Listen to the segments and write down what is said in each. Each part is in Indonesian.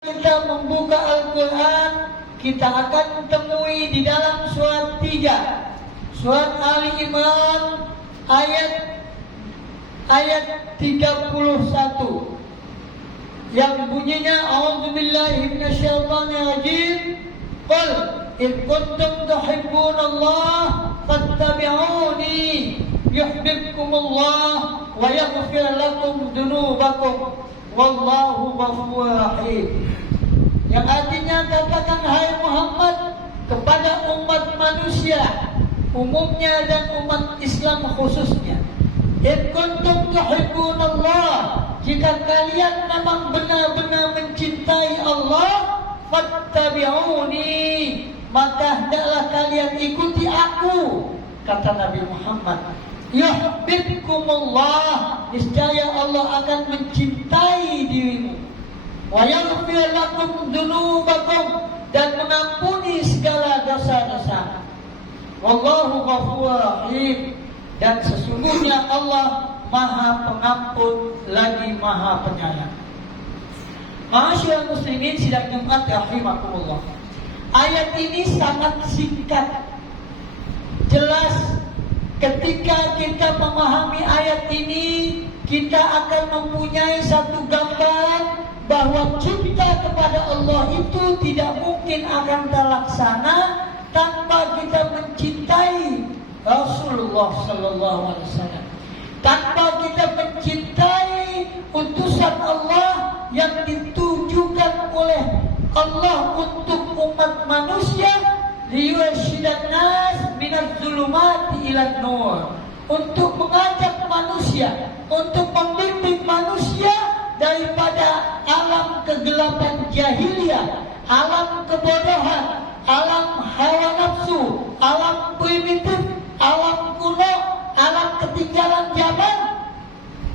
kita membuka Al-Quran, kita akan temui di dalam surat 3, surat Ali Imran ayat 31 yang bunyinya a'udzubillahi minasyaitonirrajim. Qul in kuntum tuhibbunallah fattabi'uni yuhibbukumullah wa yaghfir lakum dzunubakum wallahu ghafurur rahim. Yang artinya, katakan hai Muhammad kepada umat manusia umumnya dan umat Islam khususnya, in kuntum tuhibbunallah, jika kalian memang benar-benar mencintai Allah, fattabi'uni, maka hendaklah kalian ikuti aku, kata Nabi Muhammad. Yuhibbukumullah, niscaya Allah akan mencintai dirimu. Wa yaghfir lakum dzunubakum, dan mengampuni segala dosa-dosa. Wallahu ghafurur rahim, dan sesungguhnya Allah Maha Pengampun lagi Maha Penyayang. Ma'asyiral muslimin sidang Jumat rahimakumullah. Ayat ini sangat singkat, jelas. Ketika kita memahami ayat ini, kita akan mempunyai satu gambaran bahwa cinta kepada Allah itu tidak mungkin akan terlaksana tanpa kita mencintai Rasulullah Sallallahu Alaihi Wasallam, tanpa kita mencintai utusan Allah yang ditujukan oleh Allah untuk umat manusia, liyursyidan nas minadz zulumati ilan nur, untuk mengajak manusia, untuk membimbing manusia daripada alam kegelapan jahiliyah, alam kebodohan, alam hawa nafsu, alam primitif, alam kuno, alam ketinggalan zaman,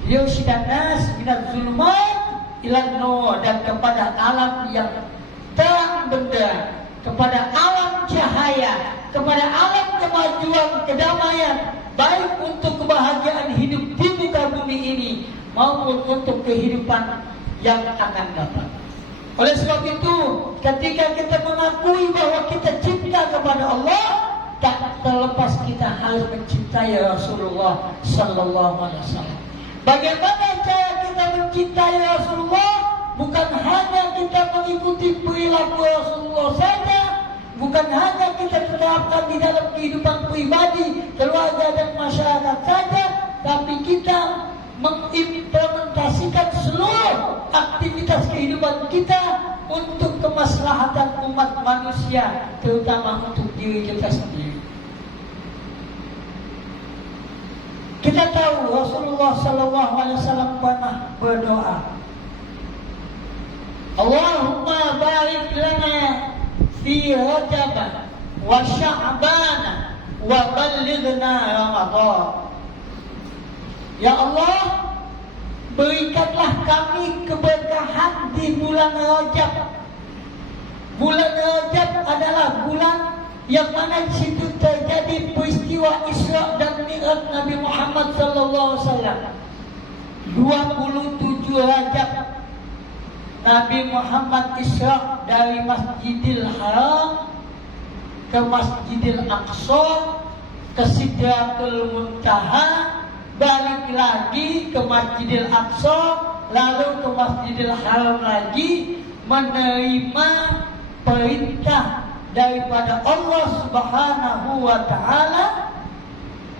liyursyidan nas minadz zulumati ilan nur, dan kepada alam yang terang benderang, kepada alam cahaya, kepada alam kemajuan, kedamaian, baik untuk kebahagiaan hidup di muka bumi ini maupun untuk kehidupan yang akan datang. Oleh sebab itu, ketika kita mengakui bahwa kita cinta kepada Allah, tak terlepas kita harus mencintai Rasulullah Sallallahu Alaihi Wasallam. Bagaimana cara kita mencintai Rasulullah? Bukan hanya kita mengikuti perilaku Rasulullah saja, bukan hanya kita terapkan di dalam kehidupan pribadi, keluarga dan masyarakat saja, tapi kita mengimplementasikan seluruh aktivitas kehidupan kita untuk kemaslahatan umat manusia, terutama untuk diri kita sendiri. Kita tahu Rasulullah Sallallahu Alaihi Wasallam pernah berdoa, Allahumma barik lana fi Rajab wa Sya'ban wa ballighna Ramadan. Ya Allah, berikanlah kami keberkahan di bulan Rajab. Bulan Rajab adalah bulan yang mana di situ terjadi peristiwa Isra dan Mi'raj Nabi Muhammad sallallahu alaihi wasallam. 27 Rajab Nabi Muhammad Isra dari Masjidil Haram ke Masjidil Aqsa, ke Sidratul Muntaha, balik lagi ke Masjidil Aqsa, lalu ke Masjidil Haram lagi, menerima perintah daripada Allah Subhanahu wa Ta'ala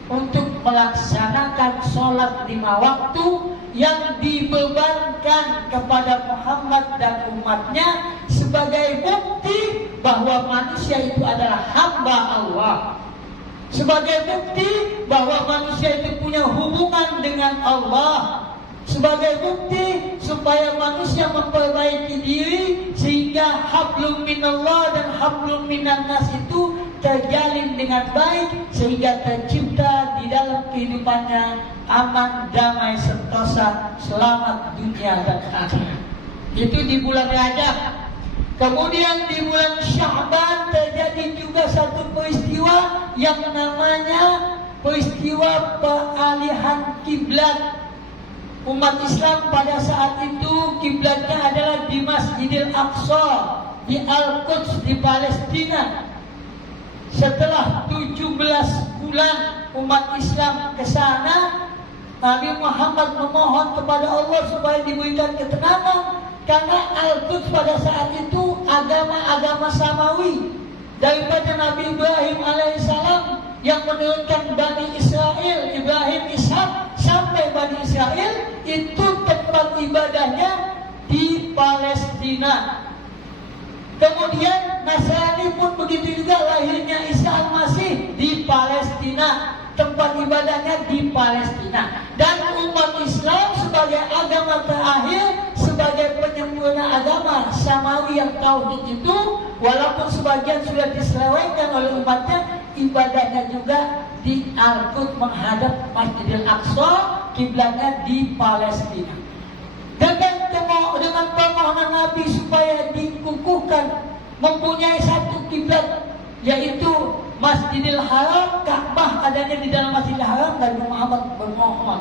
untuk melaksanakan sholat 5 waktu yang dibebankan kepada Muhammad dan umatnya sebagai bukti bahwa manusia itu adalah hamba Allah, sebagai bukti bahwa manusia itu punya hubungan dengan Allah, sebagai bukti supaya manusia memperbaiki diri sehingga hablum minallah dan hablum minan nas itu terjalin dengan baik, sehingga tercipta di dalam kehidupannya aman, damai, sentosa, selamat dunia dan akhirat. Itu di bulan Rajab. Kemudian di bulan Sya'ban terjadi juga satu peristiwa yang namanya peristiwa peralihan kiblat. umat Islam pada saat itu kiblatnya adalah di Masjidil Aqsa, di Al-Quds, di Palestina. Setelah 17 bulan umat Islam ke sana, Nabi Muhammad memohon kepada Allah supaya diberikan ketenangan, karena Al-Quds pada saat itu agama-agama samawi daripada Nabi Ibrahim alaihissalam yang menurunkan Bani Israel, Ibrahim, Ishak sampai Bani Israel, itu tempat ibadahnya di Palestina. Kemudian Nasrani pun begitu juga, lahirnya Isa Al-Masih di Palestina, tempat ibadahnya di Palestina. Dan umat Islam sebagai agama terakhir, sebagai penyempurna agama samawi yang tauhid itu, walaupun sebagian sudah diselewengkan oleh umatnya, ibadahnya juga di Al-Quds menghadap Masjidil Aqsa, kiblatnya di Palestina. Dengan permohonan Nabi supaya dikukuhkan mempunyai satu kiblat, yaitu Masjidil Haram, Ka'bah adanya di dalam Masjidil Haram, dan Muhammad bermohon,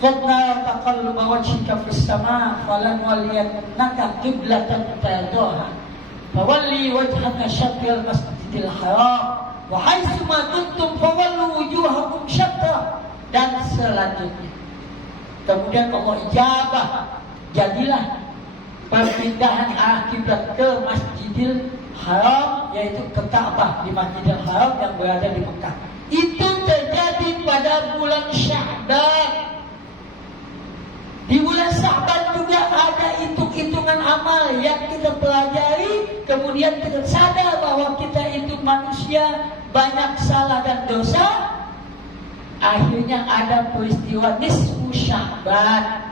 "Qad nara taqalluba wajhika fis sama' falanwalliyannaka qiblatan tardaha fawalli wajhaka syatril Masjidil Haram wa haitsu ma kuntum fawallu wujuhakum syatra." Dan selanjutnya kemudian Allah ijabah, jadilah perpindahan arah kiblat ke Masjidil Haram, yaitu ke Ka'bah di Masjidil Haram yang berada di Mekah. Itu terjadi pada bulan Sya'ban. Di bulan Sya'ban juga ada hitung-hitungan amal yang kita pelajari, kemudian kita sadar bahwa kita itu manusia, banyak salah dan dosa. Akhirnya ada peristiwa nisfu Sya'ban.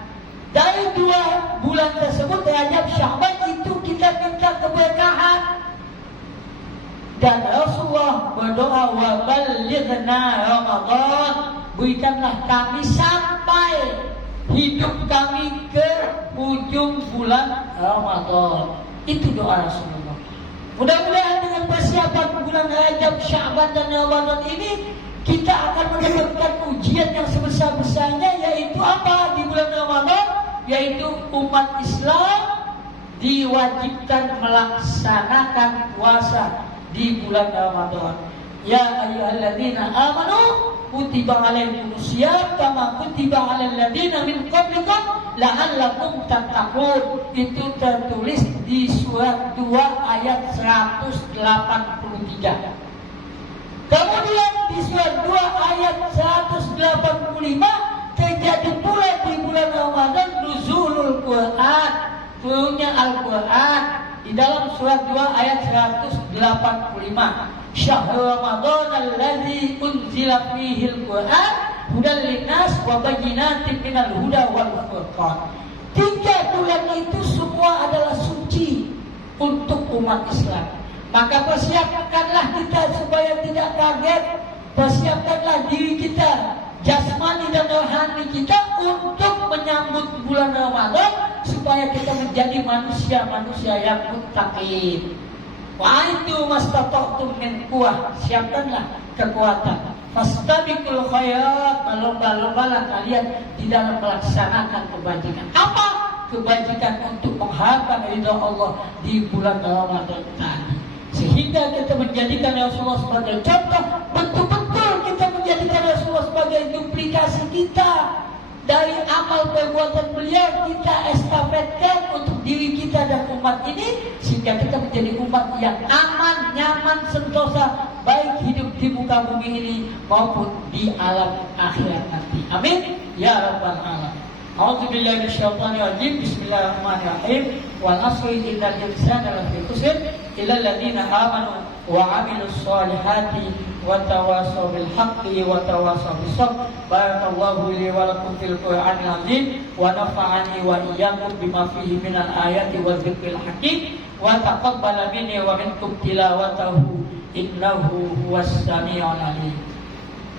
Dari 2 bulan tersebut, Rajab, Sya'ban, itu kita minta keberkahan. Dan Rasulullah berdoa, "Wa ballighna Ramadan." Berikanlah kami sampai hidup kami ke ujung bulan Ramadan. Itu doa Rasulullah. Mudah-mudahan dengan persiapan bulan Rajab, Sya'ban dan Ramadan ini, kita akan mendapatkan ujian yang sebesar-besarnya, yaitu apa di bulan Ramadan? Yaitu umat Islam diwajibkan melaksanakan puasa di bulan Ramadan. Ya ayyuhalladzina amanu kutiba alaikumusiyam kama kutiba alal ladzina min qablikum la'allakum tattaqun. Itu tertulis di surat 2 ayat 183. Kemudian di surat 2 ayat 185 terjadi pula di bulan Ramadan nuzulul Quran, turunnya Al-Quran. Di dalam surat 2 ayat 185, Syahrul Ramadan allazi unzila fihil Quran hudan linnas wa bayyinatin minal huda wal furqan. 3 bulan itu semua adalah suci untuk umat Islam. Maka persiapkanlah kita supaya tidak kaget. Persiapkanlah diri kita, jasmani dan rohani kita, untuk menyambut bulan Ramadan, supaya kita menjadi manusia-manusia yang muttaqin. Wa itu mastata'tum min quwwah. Siapkanlah kekuatan. Fastabiqul khairat, berlomba-lombalah kalian di dalam melaksanakan kebajikan. Apa? Kebajikan untuk mengharapkan ridha Allah di bulan Ramadan tadi. Sehingga kita menjadikan Rasulullah sebagai contoh, betul-betul kita menjadikan Rasulullah sebagai duplikasi kita. Dari amal perbuatan beliau kita estafetkan untuk diri kita dan umat ini, sehingga kita menjadi umat yang aman, nyaman, sentosa, baik hidup di muka bumi ini maupun di alam akhirat nanti. Amin ya rabbal alamin. A'udzubillahi minasyaitonir rajim. Bismillahirrahmanirrahim. Wal 'asri innal insana lafi khusr illa alladziina aamanu wa 'amilus shalihati wa tawassaw bil haqqi wa tawassaw bis sabr. Barakallahu li wa lakum fil Qur'anil 'azim wa nafa'ani wa iyyakum bima fihi minal ayati wa dzikril hakim wa taqabbala minni wa minkum tilawatahu innahu huwas samii'ul 'aliim.